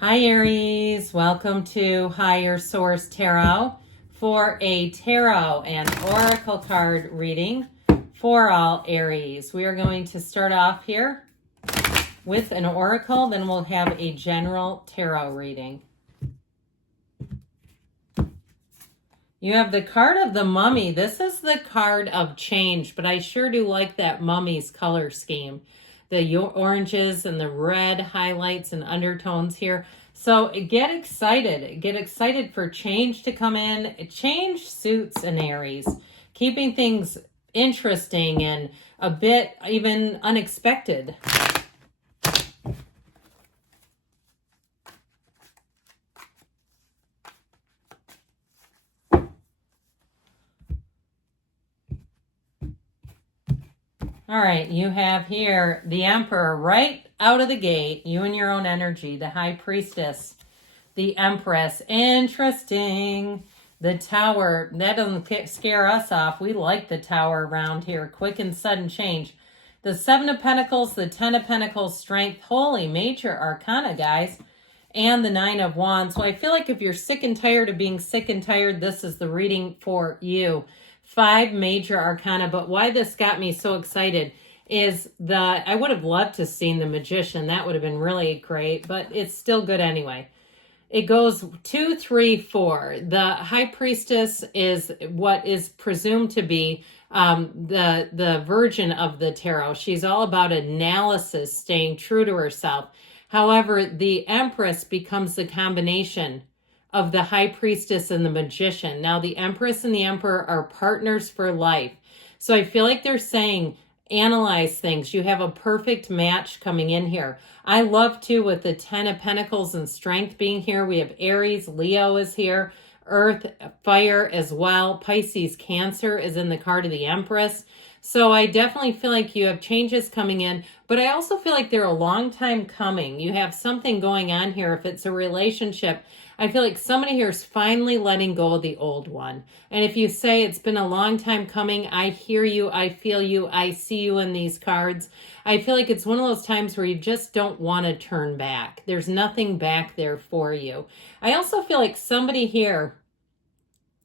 Hi Aries, welcome to Higher Source Tarot for a tarot and oracle card reading for all Aries. We are going to start off here with an oracle, then we'll have a general tarot reading. You have the card of the Mummy. This is the card of change, but I sure do like that Mummy's color scheme. The oranges and the red highlights and undertones here. So get excited. Get excited for change to come in. Change suits an Aries, keeping things interesting and a bit even unexpected. All right, you have here the Emperor right out of the gate, you and your own energy, the High Priestess, the Empress. Interesting. The Tower, that doesn't scare us off. We like the Tower around here. Quick and sudden change. The Seven of Pentacles, the Ten of Pentacles, Strength, Holy Major Arcana, guys, and the Nine of Wands. So I feel like if you're sick and tired of being sick and tired, this is the reading for you. 5 major arcana, but why this got me so excited is I would have loved to have seen the Magician. That would have been really great, but it's still good anyway. It goes 2, 3, 4. The High Priestess is what is presumed to be the Virgin of the Tarot. She's all about analysis, staying true to herself. However, the Empress becomes the combination of the High Priestess and the Magician. Now, the Empress and the Emperor are partners for life. So I feel like they're saying, analyze things. You have a perfect match coming in here. I love, too, with the 10 of Pentacles and Strength being here. We have Aries, Leo is here, Earth, Fire as well. Pisces, Cancer is in the card of the Empress. So I definitely feel like you have changes coming in, but I also feel like they're a long time coming. You have something going on here. If it's a relationship, I feel like somebody here is finally letting go of the old one. And if you say it's been a long time coming, I hear you, I feel you, I see you in these cards. I feel like it's one of those times where you just don't want to turn back. There's nothing back there for you. I also feel like somebody here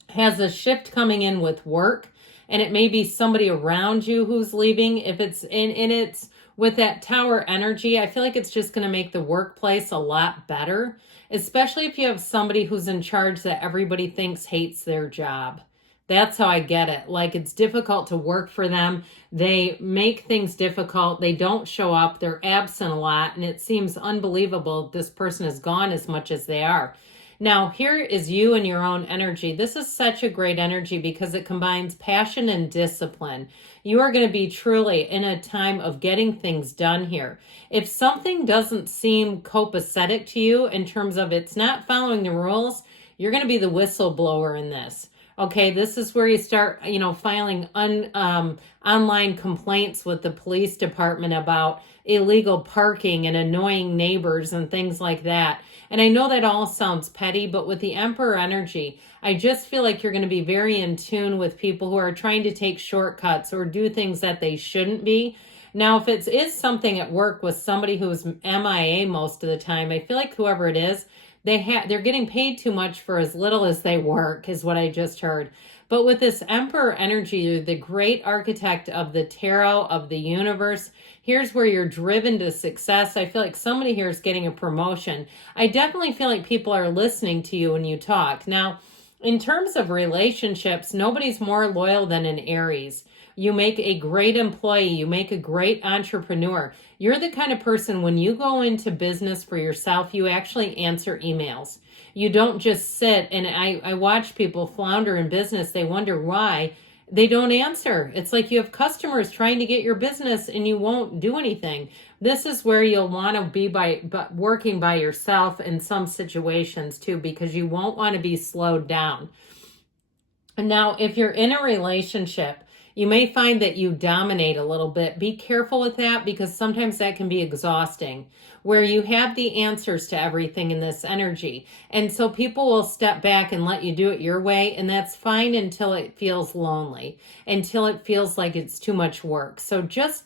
has a shift coming in with work, and it may be somebody around you who's leaving. If it's it's with that Tower energy, I feel like it's just going to make the workplace a lot better, especially if you have somebody who's in charge that everybody thinks hates their job. That's how I get it. Like, it's difficult to work for them. They make things difficult. They don't show up. They're absent a lot, and it seems unbelievable this person is gone as much as they are. Now, here is you and your own energy. This is such a great energy because it combines passion and discipline. You are going to be truly in a time of getting things done here. If something doesn't seem copacetic to you in terms of it's not following the rules, you're going to be the whistleblower in this. Okay, this is where you start, filing online complaints with the police department about illegal parking and annoying neighbors and things like that. And I know that all sounds petty, but with the Emperor energy, I just feel like you're going to be very in tune with people who are trying to take shortcuts or do things that they shouldn't be. Now, if it is something at work with somebody who's MIA most of the time, I feel like whoever it is, they're getting paid too much for as little as they work, is what I just heard. But with this Emperor energy, you're the great architect of the tarot, of the universe. Here's where you're driven to success. I feel like somebody here is getting a promotion. I definitely feel like people are listening to you when you talk. Now, in terms of relationships, nobody's more loyal than an Aries. You make a great employee. You make a great entrepreneur. You're the kind of person, when you go into business for yourself, you actually answer emails. You don't just sit, and I watch people flounder in business. They wonder why they don't answer. It's like you have customers trying to get your business and you won't do anything. This is where you'll want to be working by yourself in some situations too, because you won't want to be slowed down. And now, if you're in a relationship, you may find that you dominate a little bit. Be careful with that, because sometimes that can be exhausting, where you have the answers to everything in this energy. And so people will step back and let you do it your way, and that's fine until it feels lonely, until it feels like it's too much work. So just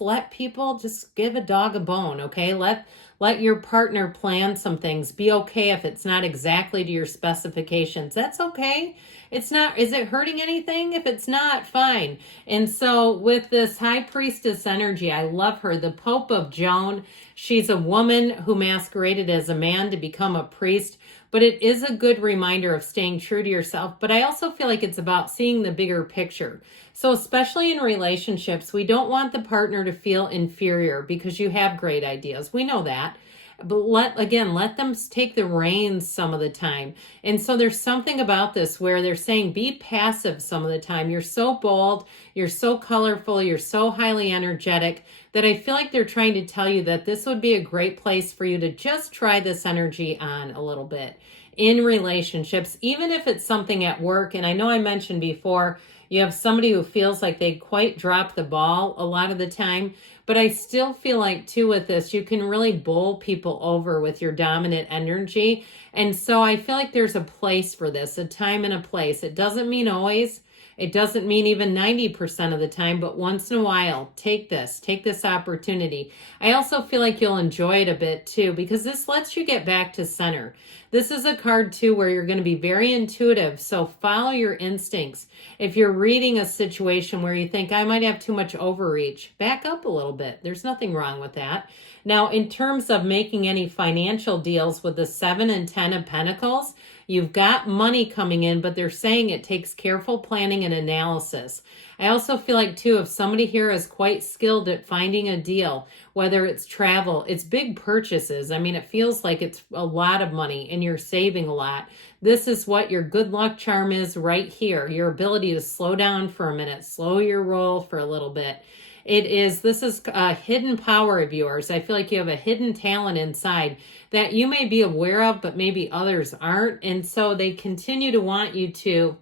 let people, just give a dog a bone, okay? Let Let your partner plan some things. Be okay if it's not exactly to your specifications. That's okay. It's not, is it hurting anything? If it's not, fine. And so with this High Priestess energy, I love her. The Pope of Joan, she's a woman who masqueraded as a man to become a priest. But it is a good reminder of staying true to yourself. But I also feel like it's about seeing the bigger picture. So especially in relationships, we don't want the partner to feel inferior because you have great ideas. We know that. But let them take the reins some of the time. And so there's something about this where they're saying be passive some of the time. You're so bold, you're so colorful, you're so highly energetic that I feel like they're trying to tell you that this would be a great place for you to just try this energy on a little bit in relationships, even if it's something at work. And I know I mentioned before, you have somebody who feels like they quite drop the ball a lot of the time. But I still feel like, too, with this, you can really bowl people over with your dominant energy. And so I feel like there's a place for this, a time and a place. It doesn't mean always. It doesn't mean even 90% of the time, but once in a while, take this opportunity. I also feel like you'll enjoy it a bit, too, because this lets you get back to center. This is a card, too, where you're going to be very intuitive, so follow your instincts. If you're reading a situation where you think, I might have too much overreach, back up a little bit. There's nothing wrong with that. Now, in terms of making any financial deals with the 7 and 10 of Pentacles, you've got money coming in, but they're saying it takes careful planning and analysis. I also feel like, too, if somebody here is quite skilled at finding a deal, whether it's travel, it's big purchases. I mean, it feels like it's a lot of money and you're saving a lot. This is what your good luck charm is right here. Your ability to slow down for a minute, slow your roll for a little bit. This is a hidden power of yours. I feel like you have a hidden talent inside that you may be aware of, but maybe others aren't. And so they continue to want you to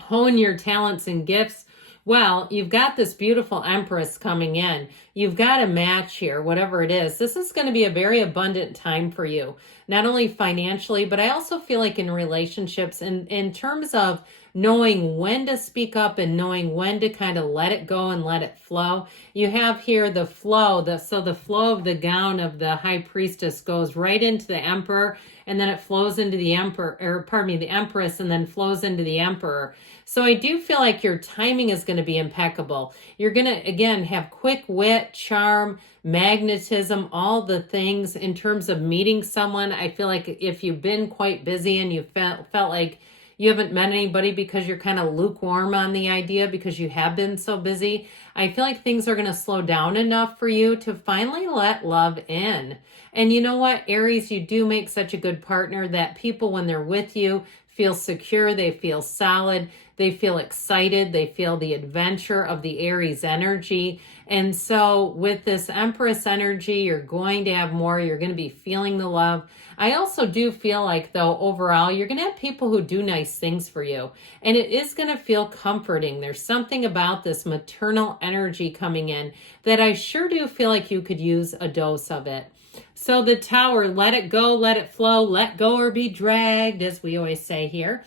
hone your talents and gifts. Well, you've got this beautiful Empress coming in. You've got a match here, whatever it is. This is going to be a very abundant time for you, not only financially, but I also feel like in relationships and in terms of knowing when to speak up and knowing when to kind of let it go and let it flow. You have here the flow, so the flow of the gown of the High Priestess goes right into the Emperor, and then it flows into the the Empress, and then flows into the Emperor. So I do feel like your timing is going to be impeccable. You're going to, again, have quick wit, charm, magnetism, all the things in terms of meeting someone. I feel like if you've been quite busy and you felt like you haven't met anybody because you're kind of lukewarm on the idea because you have been so busy, I feel like things are going to slow down enough for you to finally let love in. And you know what, Aries, you do make such a good partner that people, when they're with you, feel secure, they feel solid, they feel excited, they feel the adventure of the Aries energy. And so with this Empress energy, you're going to have more, you're going to be feeling the love. I also do feel like, though, overall, you're going to have people who do nice things for you. And it is going to feel comforting. There's something about this maternal energy coming in that I sure do feel like you could use a dose of it. So the Tower, let it go, let it flow, let go or be dragged, as we always say here.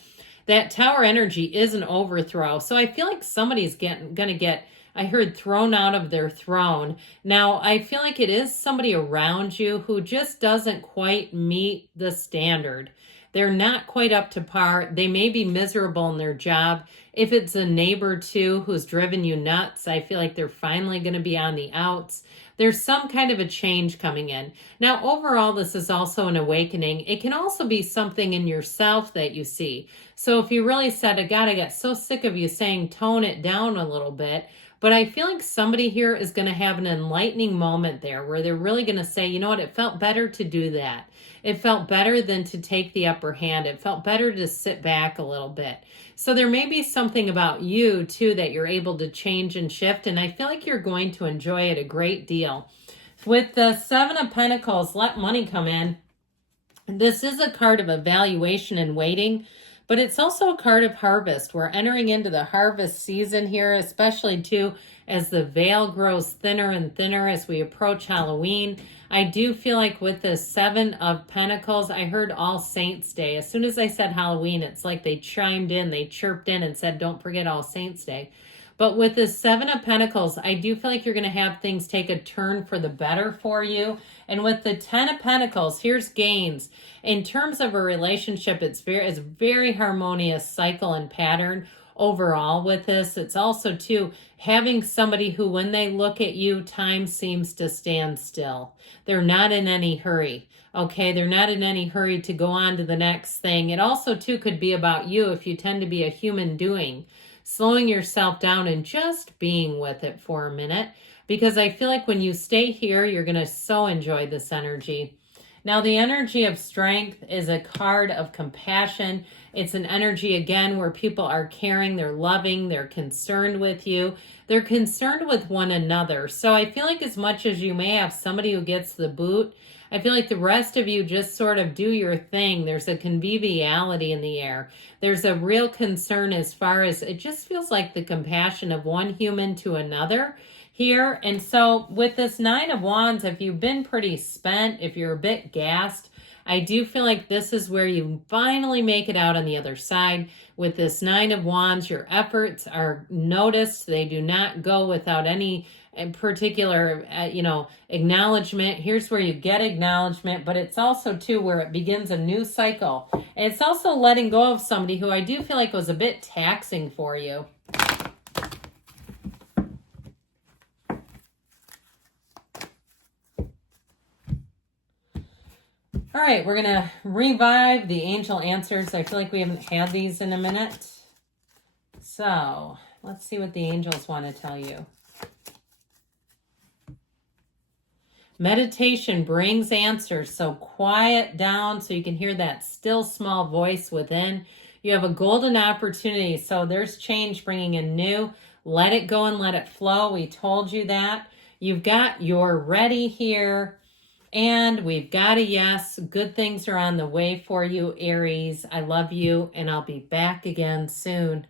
That Tower energy is an overthrow. So I feel like somebody's going to get, I heard, thrown out of their throne. Now, I feel like it is somebody around you who just doesn't quite meet the standard. They're not quite up to par. They may be miserable in their job. If it's a neighbor, too, who's driven you nuts, I feel like they're finally going to be on the outs. There's some kind of a change coming in. Now, overall, this is also an awakening. It can also be something in yourself that you see. So if you really said, God, I got so sick of you saying tone it down a little bit, but I feel like somebody here is going to have an enlightening moment there where they're really going to say, you know what, it felt better to do that. It felt better than to take the upper hand. It felt better to sit back a little bit. So there may be something about you, too, that you're able to change and shift, and I feel like you're going to enjoy it a great deal. With the Seven of Pentacles, let money come in. This is a card of evaluation and waiting, but it's also a card of harvest. We're entering into the harvest season here, especially, too, as the veil grows thinner and thinner as we approach Halloween. I do feel like with the Seven of Pentacles, I heard All Saints Day. As soon as I said Halloween, it's like they chimed in, they chirped in and said, don't forget All Saints Day. But with the Seven of Pentacles, I do feel like you're going to have things take a turn for the better for you. And with the Ten of Pentacles, here's gains. In terms of a relationship, it's a very harmonious cycle and pattern overall with this. It's also, too, having somebody who, when they look at you, time seems to stand still. They're not in any hurry. Okay, they're not in any hurry to go on to the next thing. It also, too, could be about you if you tend to be a human doing. Slowing yourself down and just being with it for a minute. Because I feel like when you stay here, you're going to so enjoy this energy. Now, the energy of strength is a card of compassion. It's an energy, again, where people are caring, they're loving, they're concerned with you. They're concerned with one another. So I feel like as much as you may have somebody who gets the boot, I feel like the rest of you just sort of do your thing. There's a conviviality in the air. There's a real concern as far as it just feels like the compassion of one human to another here. And so with this Nine of Wands, if you've been pretty spent, if you're a bit gassed, I do feel like this is where you finally make it out on the other side. With this Nine of Wands, your efforts are noticed. They do not go without any particular, acknowledgement. Here's where you get acknowledgement, but it's also, too, where it begins a new cycle. And it's also letting go of somebody who I do feel like was a bit taxing for you. All right, we're going to revive the angel answers. I feel like we haven't had these in a minute. So let's see what the angels want to tell you. Meditation brings answers, so quiet down so you can hear that still small voice within. You have a golden opportunity, so there's change bringing in new. Let it go and let it flow. We told you that. You've got your ready here. And we've got a yes. Good things are on the way for you, Aries. I love you, and I'll be back again soon.